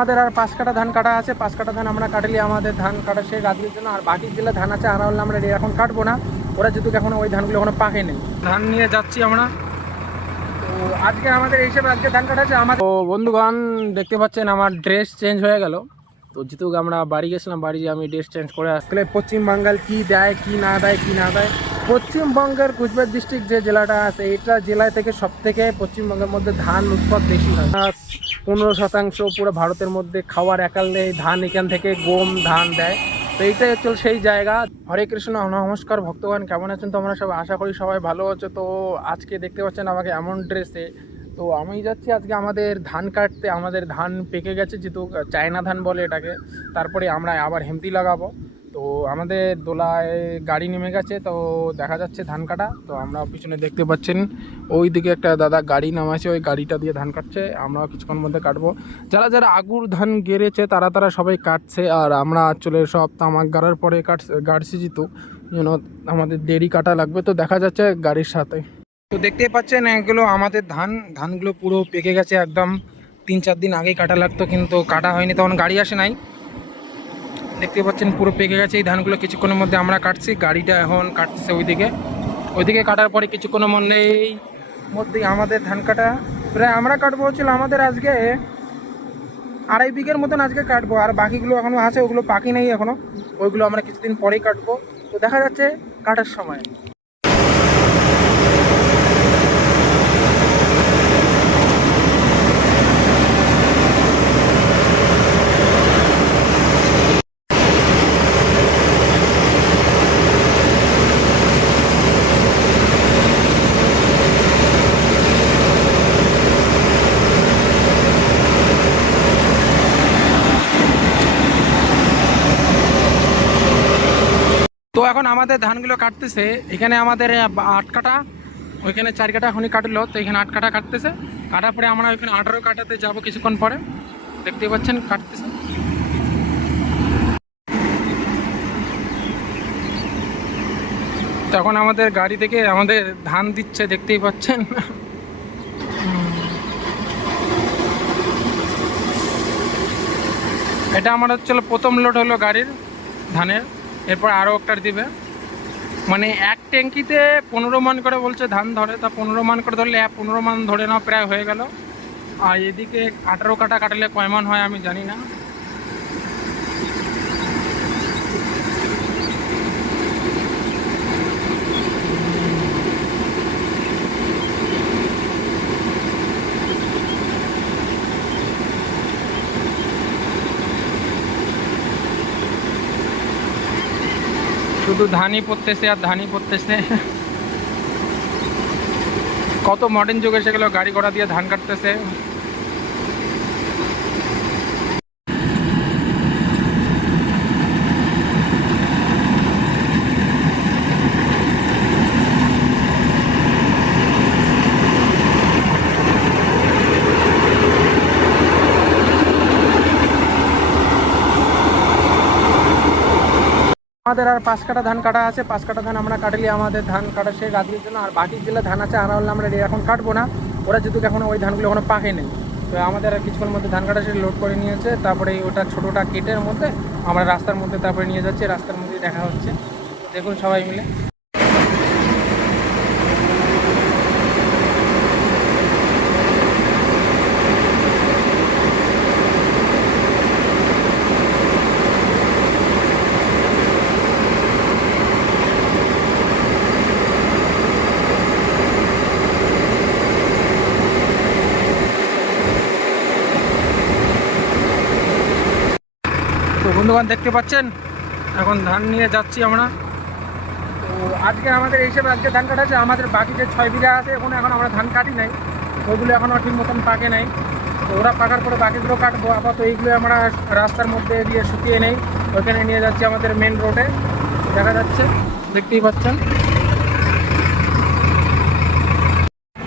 আমাদের আর পাঁচ কাটা ধান কাটা আছে, পাঁচ কাটা ধান আমরা কাটলে আমাদের ধান কাটা সেই রাত্রির জন্য। আর বাকি যেগুলো ধান আছে আর হলে আমরা এখন কাটবো না। ওরা যেহেতু এখন ওই ধানগুলো এখনও পাকে নেই। ধান নিয়ে যাচ্ছি আমরা। তো আজকে আমাদের এই হিসেবে আজকে ধান কাটা আছে। আমাদের তো বন্ধুগণ, দেখতে পাচ্ছেন আমার ড্রেস চেঞ্জ হয়ে গেল। তো যেহেতু আমরা বাড়ি গেছিলাম, বাড়ি আমি ড্রেস চেঞ্জ করে আসলে পশ্চিমবাঙ্গাল কি দেয়, কি না দেয়, কি না দেয়? পশ্চিমবঙ্গের কুচবিহার ডিস্ট্রিক্ট যে জেলাটা আছে, এটা জেলায় থেকে সব থেকে পশ্চিমবঙ্গের মধ্যে ধান উৎপাদ বেশি হয়। পনেরো শতাংশ পুরো ভারতের মধ্যে খাওয়ার একালে ধান এখান থেকে গম, ধান দেয়। তো এইটাই হচ্ছে সেই জায়গা। হরে কৃষ্ণ, নমস্কার ভক্তগণ, কেমন আছেন তোমরা সবাই? আশা করি সবাই ভালো আছো। তো আজকে দেখতে পাচ্ছেন আমাকে এমন ড্রেসে তো আমি যাচ্ছি আজকে আমাদের ধান কাটতে। আমাদের ধান পেকে গেছে, যেহেতু চায়না ধান বলে এটাকে। তারপরে আমরা আবার হেমতি লাগাবো। তো আমাদের দোলায় গাড়ি নেমে গেছে, তো দেখা যাচ্ছে ধান কাটা। তো আমরা পিছনে দেখতে পাচ্ছেন ওই দিকে একটা দাদা গাড়ি নামাছে ওই গাড়িটা দিয়ে ধান কাটছে। আমরা কিছুক্ষণ মধ্যে কাটবো। যারা যারা আগুর ধান গেড়েছে, তারা তারা সবাই কাটছে, আর আমরা চলে সব তামাক গাড়ার পরে কাট গাড়ছি যেহেতু যেন আমাদের দেরি কাটা লাগবে। তো দেখা যাচ্ছে গাড়ির সাথে। তো দেখতেই পাচ্ছেন, এগুলো আমাদের ধান, ধানগুলো পুরো পেকে গেছে একদম তিন চার দিন আগেই কাটা লাগতো, কিন্তু কাটা হয়নি, তখন গাড়ি আসে নাই। দেখতে পাচ্ছেন পুরো পেকে গেছে। এই ধানগুলো কিছুক্ষণের মধ্যে আমরা কাটছি। গাড়িটা এখন কাটছে ওইদিকে। ওইদিকে কাটার পরে কিছুক্ষণের মধ্যে এই মধ্যেই আমাদের ধান কাটা। প্রায় আমরা কাটবো হচ্ছিল আমাদের আজকে আড়াই বিঘের মতন আজকে কাটবো। আর বাকিগুলো এখনও আছে, ওগুলো পাকি নেই এখনও ওইগুলো আমরা কিছুদিন পরেই কাটবো। তো দেখা যাচ্ছে কাটার সময়। তো এখন আমাদের ধানগুলো কাটতেছে। এখানে আমাদের আট কাটা ওইখানে চার কাটা এখনই কাটলো, তো এখানে আট কাটা কাটতেছে। কাটার পরে আমরা ওইখানে আঠারো কাটাতে যাব কিছুক্ষণ পরে। দেখতে পাচ্ছেন কাটতেছে। তখন আমাদের গাড়ি থেকে আমাদের ধান দিচ্ছে, দেখতেই পাচ্ছেন। এটা আমার হচ্ছে প্রথম লোড হলো গাড়ির ধানের। এরপর আরও একটা দিবে। মানে এক ট্যাঙ্কিতে পনেরো মান করে বলছে ধান ধরে, তা পনেরো মান করে ধরলে এক পনেরো মান ধরে নাও প্রায় হয়ে গেল। আর এদিকে আঠারো কাটা কাটলে কয় মান হয় আমি জানি না। শুধু ধানই পড়তেছে আর ধানই পড়তেছে। কত মডার্ন যুগ এসে গেল গাড়ি ঘোড়া দিয়ে ধান কাটতেছে। আমাদের আর পাঁচ কাটা ধান কাটা আছে, পাঁচ কাটা ধান আমরা কাটলে আমাদের ধান কাটা সেই রাত্রির জন্য আর বাকি যেগুলো ধান আছে আর হলে আমরা এখন কাটবো না। ওরা যেহেতু এখন ওই ধানগুলো এখনও পাকে নেই। তো আমাদের আর কিছুক্ষণ মধ্যে ধান কাটা সে লোড করে নিয়েছে। তারপরে ওটা ছোটোটা কেটের মধ্যে আমরা রাস্তার মধ্যে তারপরে নিয়ে যাচ্ছি। রাস্তার মধ্যে দেখা হচ্ছে। দেখুন সবাই মিলে। বন্ধুবান দেখতে পাচ্ছেন? এখন ধান নিয়ে যাচ্ছি আমরা। তো আজকে আমাদের এই হিসেবে আজকে ধান কাটা আছে। আমাদের বাকি যে ছয় বিঘা আছে ওখানে এখন আমরা ধান কাটি নাই। ওইগুলো এখনও ঠিক মতন পাকে নাই। তো ওরা পাকার পরে বাকিগুলো কাটবো। আপাতত এইগুলো আমরা রাস্তার মধ্যে দিয়ে শুকিয়ে নেই। ওইখানে নিয়ে যাচ্ছি আমাদের মেন রোডে দেখা যাচ্ছে। দেখতেই পাচ্ছেন।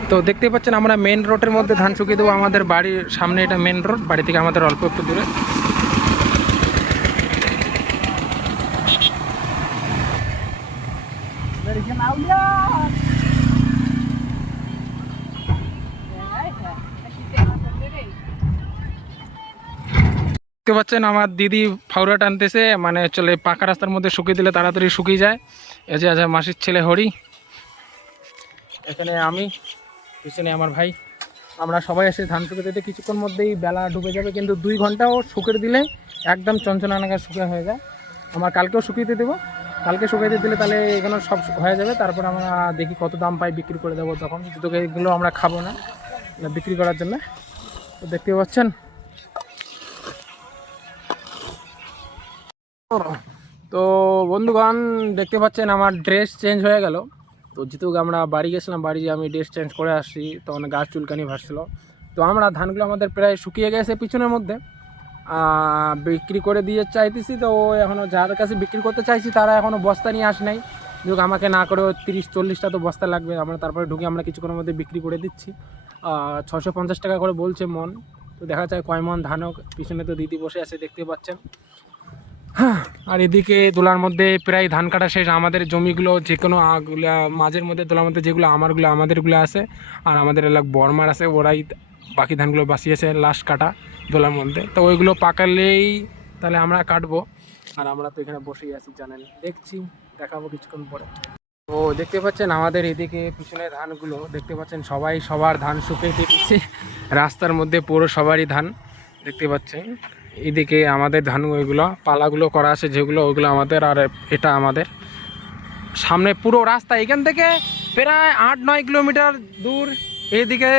তো দেখতেই পাচ্ছেন, আমরা মেন রোডের মধ্যে ধান শুকিয়ে দেবো। আমাদের বাড়ির সামনে এটা মেন রোড বাড়ি থেকে আমাদের অল্প একটু দূরে। দেখতে পাচ্ছেন আমার দিদি ফাউরা টানতেছে মানে চলে পাকা রাস্তার মধ্যে শুকিয়ে দিলে তাড়াতাড়ি শুকিয়ে যায়। এই যে আছে মাসির ছেলে হরি। এখানে আমি, পিছনে আমার ভাই। আমরা সবাই এসে ধান শুকিয়ে দিতে কিছুক্ষণ মধ্যেই বেলা ডুবে যাবে, কিন্তু দুই ঘন্টাও শুকিয়ে দিলে একদম চঞ্চনা নাগাদ শুকিয়ে হয়ে যায়। আমার কালকেও শুকিয়ে দেবো। কালকে দিয়ে দিলে তাহলে এগুলো সব হয়ে যাবে। তারপর আমরা দেখি কত দাম পাই, বিক্রি করে দেবো তখন। কিন্তু এগুলো আমরা খাব না, বিক্রি করার জন্য। তো দেখতে পাচ্ছেন? তো বন্ধুগণ, দেখতে পাচ্ছেন আমার ড্রেস চেঞ্জ হয়ে গেল। তো যেহেতু আমরা বাড়ি গেছিলাম, বাড়ি আমি ড্রেস চেঞ্জ করে আসছি, তখন গাছ চুলকানি ভাসছিল। তো আমরা ধানগুলো আমাদের প্রায় শুকিয়ে গেছে পিছনের মধ্যে। বিক্রি করে দিয়ে চাইতেছি, তো ও এখনও যার কাছে বিক্রি করতে চাইছি, তারা এখনও বস্তা নিয়ে আসে নাই। যোগ আমাকে না করে তিরিশ, চল্লিশটা তো বস্তা লাগবে। আমরা তারপরে ঢুকে আমরা কিছুক্ষণের মধ্যে বিক্রি করে দিচ্ছি। ছশো পঞ্চাশ টাকা করে বলছে মন। তো দেখা যায় কয় মন ধানও পিছনে তো দিদি বসে আছে, দেখতে পাচ্ছেন। হ্যাঁ আর এদিকে দোলার মধ্যে প্রায় ধান কাটা শেষ। আমাদের জমিগুলো যে কোনো মাঝের মধ্যে দোলার মধ্যে যেগুলো আমারগুলো, আমাদেরগুলো আছে। আর আমাদের এলাক বর্মার আছে, ওরাই বাকি ধানগুলো বাঁচিয়েছে লাস্ট কাটা। দোলার মধ্যে। তো ওইগুলো পাকালেই তাহলে আমরা কাটবো। আর আমরা তো এখানে বসেই আছি, জানেন। দেখছি, দেখাবো কিছুক্ষণ পরে। তো দেখতে পাচ্ছেন আমাদের এদিকে পিছনে ধানগুলো। দেখতে পাচ্ছেন সবাই সবার ধান শুকিয়ে দিচ্ছে রাস্তার মধ্যে পুরো সবারই ধান দেখতে পাচ্ছেন। এদিকে আমাদের ধান ওইগুলো, পালাগুলো করা আছে যেগুলো, ওইগুলো আমাদের আর এটা আমাদের। সামনে পুরো রাস্তা, এখান থেকে প্রায় আট নয় কিলোমিটার দূর। এদিকে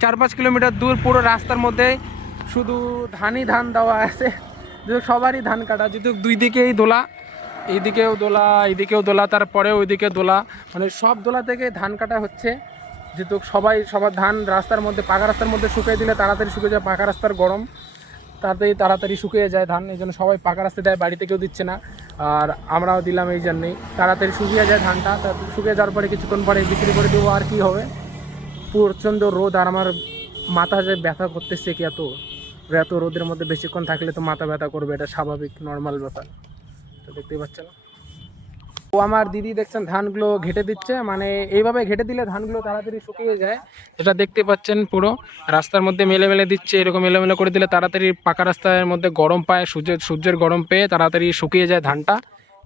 চার পাঁচ কিলোমিটার দূর পুরো রাস্তার মধ্যে শুধু ধানই ধান দেওয়া আছে। সবারই ধান কাটা, যেহেতু দুই দিকেই দোলা, এইদিকেও দোলা এইদিকেও দোলা তারপরে ওইদিকে দোলা। মানে সব দোলা থেকে ধান কাটা হচ্ছে। যেহেতু সবাই, সবার ধান রাস্তার মধ্যে, পাকা রাস্তার মধ্যে শুকিয়ে দিলে তাড়াতাড়ি শুকিয়ে যায়, পাকা রাস্তার গরম। তাড়াতাড়ি তাড়াতাড়ি শুকিয়ে যায় ধান, এই জন্য সবাই পাকা রাস্তা দেয়, বাড়িতে কেউ দিচ্ছে না। আর আমরাও দিলাম এই জন্যেই। তাড়াতাড়ি শুকিয়ে যায় ধানটা শুকিয়ে যাওয়ার পরে কিছুক্ষণ পরে বিক্রি করে দেবো, আর কি হবে? প্রচণ্ড রোদ, আর আমার মাথা যে ব্যথা করতেছে কি এত? এত রোদের মধ্যে বেশিক্ষণ থাকলে তো মাথা ব্যথা করবে, এটা স্বাভাবিক নর্মাল ব্যাপার। তো দেখতেই পাচ্ছেন। ও আমার দিদি দেখছেন, ধানগুলো ঘেটে দিচ্ছে মানে এইভাবে ঘেটে দিলে ধানগুলো তাড়াতাড়ি শুকিয়ে যায়। এটা দেখতে পাচ্ছেন পুরো, রাস্তার মধ্যে মেলে মেলে দিচ্ছে, এরকম মেলে করে দিলে তাড়াতাড়ি পাকা রাস্তার মধ্যে গরম পায় সূর্যের সূর্যের গরম পেয়ে তাড়াতাড়ি শুকিয়ে যায় ধানটা।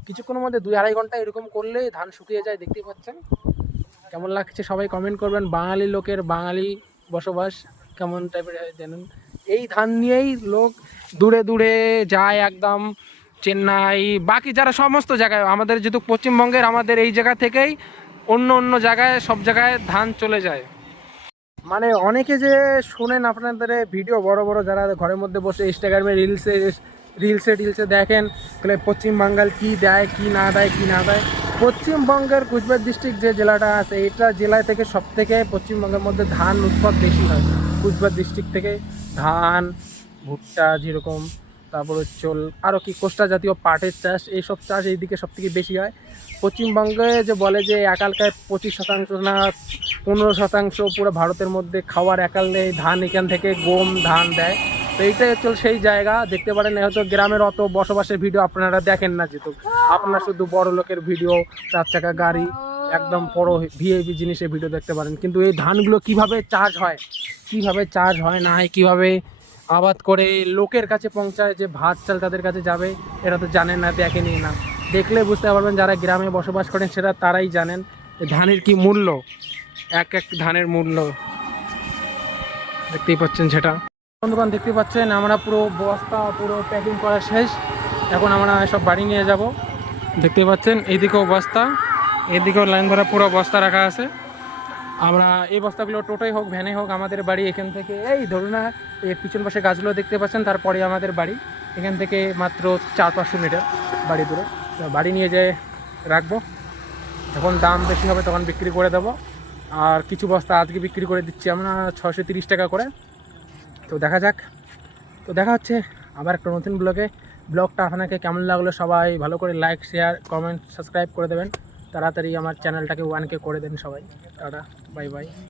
কিছুক্ষণের মধ্যে দুই আড়াই ঘণ্টা এরকম করলেই ধান শুকিয়ে যায়, দেখতেই পাচ্ছেন। কেমন লাগছে সবাই কমেন্ট করবেন। বাঙালি লোকের বাঙালি বসবাস, কেমন টাইপের জানেন। এই ধান নিয়েই লোক দূরে দূরে যায় একদম চেন্নাই, বাকি যারা সমস্ত জায়গায়, আমাদের যেহেতু পশ্চিমবঙ্গের, আমাদের এই জায়গা থেকেই অন্য অন্য জায়গায়, সব জায়গায় ধান চলে যায়। মানে অনেকে যে শোনেন আপনাদের ভিডিও, বড় বড় যারা ঘরের মধ্যে বসে ইনস্টাগ্রামে রিলসে রিলসে টিলসে দেখেন তাহলে পশ্চিমবাঙ্গাল কি দেয়, কি না দেয়, কি না দেয় পশ্চিমবঙ্গের কুচবিহার ডিস্ট্রিক্ট যে জেলাটা আছে, এটা জেলা থেকে সব থেকে পশ্চিমবঙ্গের মধ্যে ধান উৎপাদ বেশি হয়। কুচবিহার ডিস্ট্রিক্ট থেকে ধান, ভুট্টা যেরকম, তারপর হচ্ছে আরও কি কোষ্টা জাতীয় পাটের চাষ, এইসব চাষ এইদিকে সব থেকে বেশি হয়। পশ্চিমবঙ্গে যে বলে যে একালকায় পঁচিশ শতাংশ না পনেরো শতাংশ পুরো ভারতের মধ্যে খাওয়ার একাল ধান এখান থেকে গম, ধান দেয়। তো এইটাই হচ্ছে সেই জায়গা। দেখতে পারেন হয়তো গ্রামের অত বসবাসের ভিডিও আপনারা দেখেন না যেহেতু। আপনারা শুধু বড় লোকের ভিডিও চার চাকা গাড়ি, একদম বড় ভিআইপি জিনিসের ভিডিও দেখতে পারেন। কিন্তু এই ধানগুলো কীভাবে চার্জ হয়? কীভাবে চার্জ হয় না হয়? কীভাবে আবাদ করে লোকের কাছে পৌঁছায় যে ভাত চাল তাদের কাছে যাবে? এটা তো জানেন না দেখেনি না। দেখলে বুঝতে পারবেন যারা গ্রামে বসবাস করেন, সেটা তারাই জানেন ধানের কি মূল্য। এক এক ধানের মূল্য। দেখতেই পাচ্ছেন সেটা। বন্ধুগণ দেখতে পাচ্ছেন, আমরা পুরো বস্তা, পুরো প্যাকিং করা শেষ। এখন আমরা সব বাড়ি নিয়ে যাব। দেখতে পাচ্ছেন, এইদিকেও বস্তা এদিকেও লাইন ধরা পুরো বস্তা রাখা আছে। আমরা এই বস্তাগুলো টোটোই হোক ভ্যানে হোক, আমাদের বাড়ি এখান থেকে, এই ধরুন না, এই পিছন পাশে গাছগুলো দেখতে পাচ্ছেন, তারপরে আমাদের বাড়ি। এখান থেকে মাত্র চার পাঁচশো মিটার বাড়ি দূরে। বাড়ি নিয়ে যেয়ে রাখব। যখন দাম বেশি হবে তখন বিক্রি করে দেবো। আর কিছু বস্তা আজকে বিক্রি করে দিচ্ছি আমরা ছশো তিরিশ টাকা করে। তো দেখা যাক। তো দেখা হচ্ছে আবার একটা নতুন ব্লগে। ব্লগটা আপনাকে কেমন লাগল সবাই ভালো করে লাইক শেয়ার কমেন্ট সাবস্ক্রাইব করে দেবেন। তাড়াতাড়ি আমার চ্যানেলটাকে ওয়ানকে করে দেন সবাই। Tata bye bye